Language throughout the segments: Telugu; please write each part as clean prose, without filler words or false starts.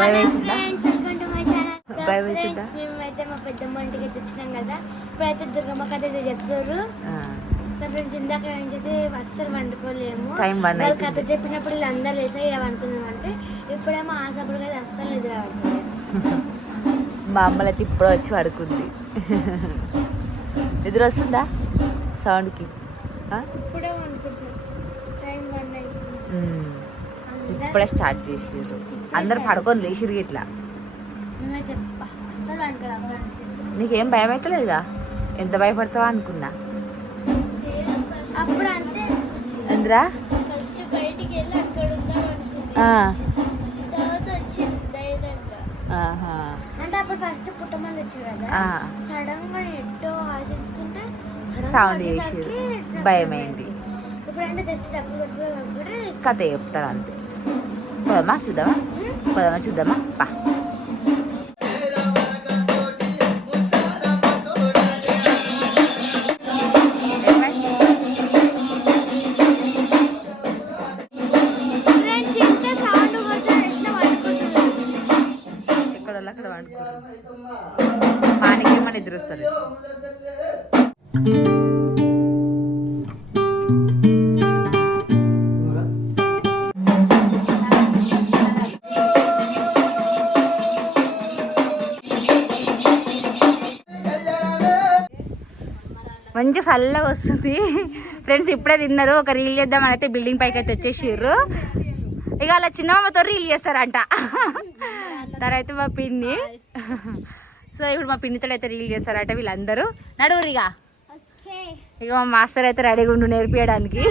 భయం అవుతుందా? భయం అవుతుందా? మేమైతే మా పెద్దమ్మ ఇంటికి అయితే వచ్చినాం కదా, ఇప్పుడైతే దుర్గమ్మ కథ అయితే చెప్తారు. సో ఫ్రెండ్స్ ఇందాక నుంచి అయితే అస్సలు వండుకోలేము. వాళ్ళు కథ చెప్పినప్పుడు వీళ్ళందరూ లేసా ఇలా వండుకున్నాం అంటే, ఇప్పుడేమో ఆశప్పుడు కదా అస్సలు నిద్ర పడుతుంది. మా అమ్మలు అయితే ఇప్పుడు వచ్చి పడుకుంది. నిద్ర వస్తుందా సౌండ్కి? ఇప్పుడే వండుకుంటున్నాం, టైం 1 అవుతుంది. ఇప్పుడే స్టార్ట్ చేసారు, అందరు పడుకొని లేచిరు ఇట్లా. మేమైతే అస్సలు వండుకోలేము. నీకేం భయం అవుతలేదా? ఎంత భయపడతావా అనుకున్నా. అప్పుడు అంటే ఎందురా ఫస్ట్ బయటికి వెళ్ళి అక్కడ ఉందాం అనుకుంది, తర్వాత వచ్చింది ధైర్యంగా. అంటే అప్పుడు ఫస్ట్ పుట్టమని వచ్చారు కదా, సడన్ గా ఎట్టో ఆలోచిస్తుంటే సౌండ్ చేసి భయమైంది. ఇప్పుడంటే జస్ట్ డబ్బులు కొట్టుకుంటే కథ చెప్తారు అంతే. పోదామా చూద్దామా? పోదామా చూద్దామా? పా. అక్కడ వండుకోరు, మానికి మన ఇద్దరు వస్తారు. మంచి చల్లగా వస్తుంది ఫ్రెండ్స్. ఇప్పుడే తిన్నారు, ఒక రీల్ చేద్దామని అయితే బిల్డింగ్ పైకి అయితే వచ్చేసారు. ఇక అలా చిన్నమ్మతో రీల్ చేస్తారంట. తర్వాత మా పిన్ని, సో ఇప్పుడు మా పిన్నితో అయితే రీల్ చేస్తారట వీళ్ళందరూ. నడువురిగా ఇక మా మాస్టర్ అయితే రెడీగా ఉండు నేర్పించడానికి.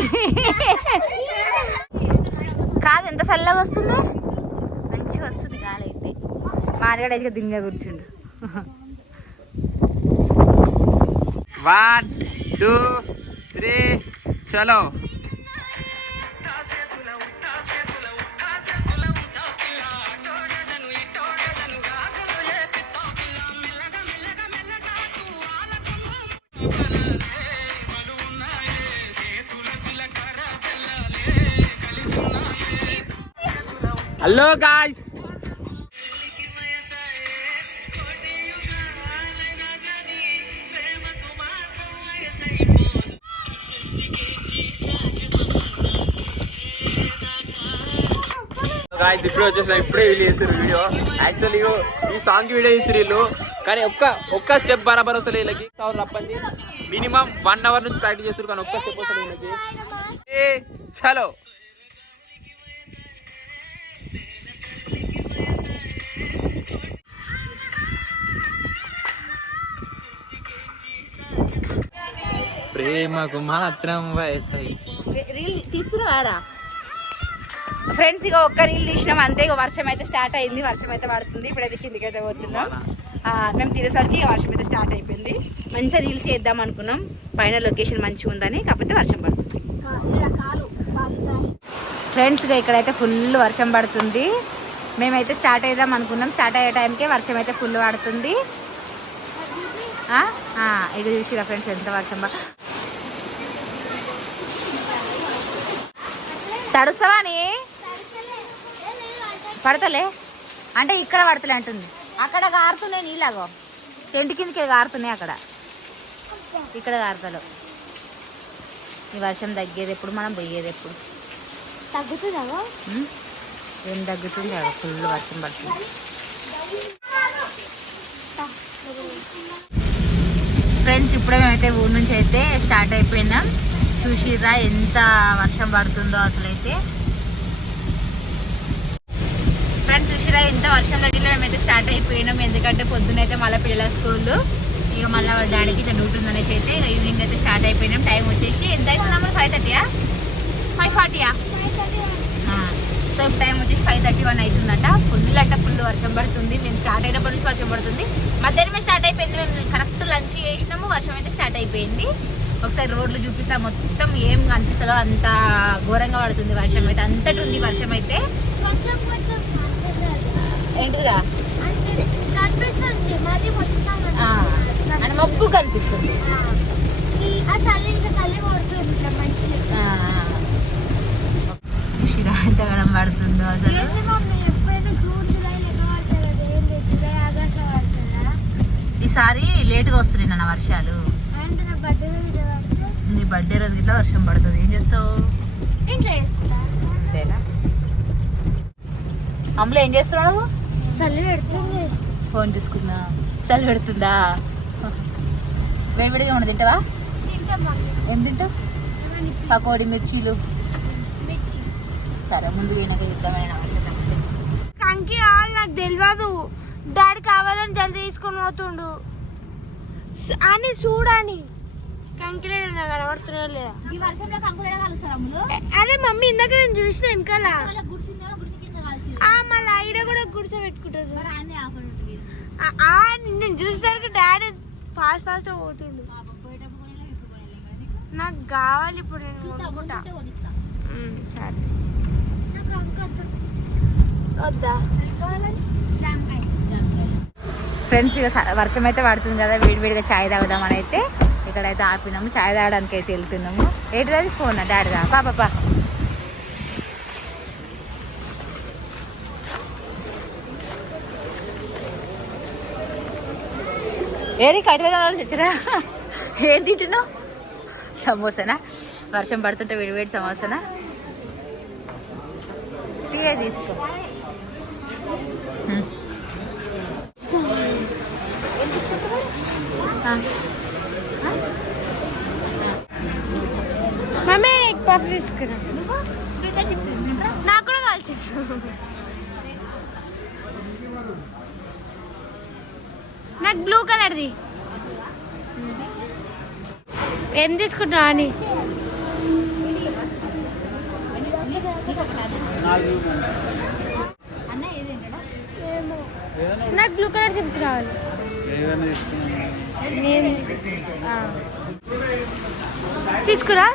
కాదు ఎంత చల్లగా వస్తుంది, మంచిగా వస్తుంది గాలి అయితే. మా అన్నగాడు అయితే దింగా కూర్చుండు. 1 2 3 చలో. హలో గాయ్స్, గాయ్స్ ఇప్పుడు వచ్చేసిన ఇప్పుడే వీళ్ళు చేసారు వీడియో. యాక్చువల్లీ ఈ సాంగ్ వీడియో చేసారు వీళ్ళు, కానీ ఒక్క స్టెప్ బరాబర్ వస్తుంది వీళ్ళకి. రప్పండి మినిమం 1 అవర్ నుంచి ప్రాక్టీస్ చేస్తారు, కానీ ఒక్క స్టెప్ వస్తుంది వీళ్ళకి. చలో ప్రేమకు మాత్రం వయసై రీల్ తీసుకురారా ఫ్రెండ్స్. ఇక ఒక్క రీల్ తీసినాం అంతే. ఇక వర్షం అయితే స్టార్ట్ అయింది, వర్షం అయితే పడుతుంది. ఇప్పుడైతే కిందికి అయితే పోతున్నాం. మేము తినేసరికి ఇక వర్షం అయితే స్టార్ట్ అయిపోయింది. మంచిగా రీల్స్ చేద్దాం అనుకున్నాం, పైన లొకేషన్ మంచిగా ఉందని, కాకపోతే వర్షం పడుతుంది ఫ్రెండ్స్. ఇక ఇక్కడైతే ఫుల్ వర్షం పడుతుంది. మేమైతే స్టార్ట్ అయిద్దాం అనుకున్నాం, స్టార్ట్ అయ్యే టైంకే వర్షం అయితే ఫుల్ పడుతుంది. ఇక చూసిరా ఫ్రెండ్స్ ఎంత వర్షం తడుస్తావాని పడతలే అంటే ఇక్కడ పడతలే అంటుంది. అక్కడ గారుతున్నాయి నీళ్ళగో, టెంట్ కిందకే గారుతున్నాయి అక్కడ, ఇక్కడ గారుతలు. ఈ వర్షం తగ్గేది ఎప్పుడు, మనం పోయేది ఎప్పుడు? తగ్గుతుందా? ఏం తగ్గుతుంది? ఫుల్ వర్షం పడుతుంది. ఫ్రెండ్స్ ఇప్పుడే మేమైతే ఊరు నుంచి అయితే స్టార్ట్ అయిపోయినాం. చూసిర్రా ఎంత వర్షం పడుతుందో అసలైతే. ఫ్రెండ్స్ చూసిరా ఎంత వర్షం తగ్గిలో మేమైతే స్టార్ట్ అయిపోయినాం. ఎందుకంటే పొద్దునైతే మళ్ళీ పిల్లల స్కూల్, ఇక మళ్ళీ వాళ్ళ డాడీకి ఇట్లా డ్యూటీ ఉందనేసి అయితే ఇక ఈవినింగ్ అయితే స్టార్ట్ అయిపోయినాం. టైం వచ్చేసి ఎంత అవుతుందమ్మా? 5:30 5:40. సో ఇప్పుడు టైం వచ్చేసి 5:31 అవుతుందట. ఫుల్ అంటే ఫుల్ వర్షం పడుతుంది. మేము స్టార్ట్ అయినప్పటి నుంచి వర్షం పడుతుంది. మధ్యాహ్నమే స్టార్ట్ అయిపోయింది, మేము కరెక్ట్ లంచ్ చేసినాము, వర్షం అయితే స్టార్ట్ అయిపోయింది. ఒకసారి రోడ్లు చూపిస్తా, మొత్తం ఏం కనిపిస్తుందో అంత ఘోరంగా పడుతుంది వర్షం అయితే. అంతటి ఉంది వర్షం అయితే. ఏంటిదిరా అని మబ్బు కనిపిస్తుంది. ఎంత గరం పడుతుందో అసలు. ఈసారి లేటుగా వస్తున్నాయి నాన్న వర్షాలు. అంటే నా బర్త్డే రోజు పడితే నీ బర్త్డే రోజు ఇట్లా వర్షం పడుతుంది, ఏం చేస్తావు? ఇంట్లో చేసుకుంటా. అంతేనా? అమ్ములు ఏం చేస్తున్నావు? చలి పెడుతుంది. ఫోన్ చూసుకున్నా. చలి పెడుతుందా? వేడివేడిగా ఉన్న తింటావా? తింటాం మమ్మీ. ఏం తింటావు? పకోడి, మిర్చీలు. మిర్చి. సరే ముందు పోయినాక యుద్ధమైన అవసరం. కంకి వాళ్ళు నాకు తెలియదు. డాడీ కావాలని జల్దీ తీసుకొని పోతుండు అని చూడని. కంకిలే నాకు కనబడుతున్నా లేదా? ఈ వర్షంలో కంకులు కలుస్తారు అమ్ములు. అరే మమ్మీ ఇందాక నేను చూసిన వెనకాల మళ్ళీ ఐడ కూడా గుడిసె పెట్టుకుంటుంది. నేను చూసేసరికి డాడీ ఫాస్ట్ ఫాస్ట్ పోతుండు. నాకు కావాలి ఇప్పుడు. నేను కొనుక్కుంటా. సరే వద్దా? ఫ్రెండ్స్ ఇక వర్షం అయితే పడుతుంది కదా, వేడివేడిగా చాయ్ తాగుదామని అయితే ఇక్కడైతే ఆపినాము. చాయ్ తాగడానికి అయితే వెళ్తున్నాము. ఏంటి అది? ఫోన్ డాడీదా? పాపా ఏరి కైతలు తెచ్చరా? ఏం తింటున్నావు? సమోసానా? వర్షం పడుతుంటే వేడివేడి సమోసానా? టీవీ తీసుకో. మమ్మీ పప్పు తీసుకురా. నాకు కూడా కాల్ చేసు. నాకు బ్లూ కలర్ది. ఏం తీసుకుంటున్నా అని? నాకు బ్లూ కలర్ చిప్స్ కావాలి. తీసుకురా.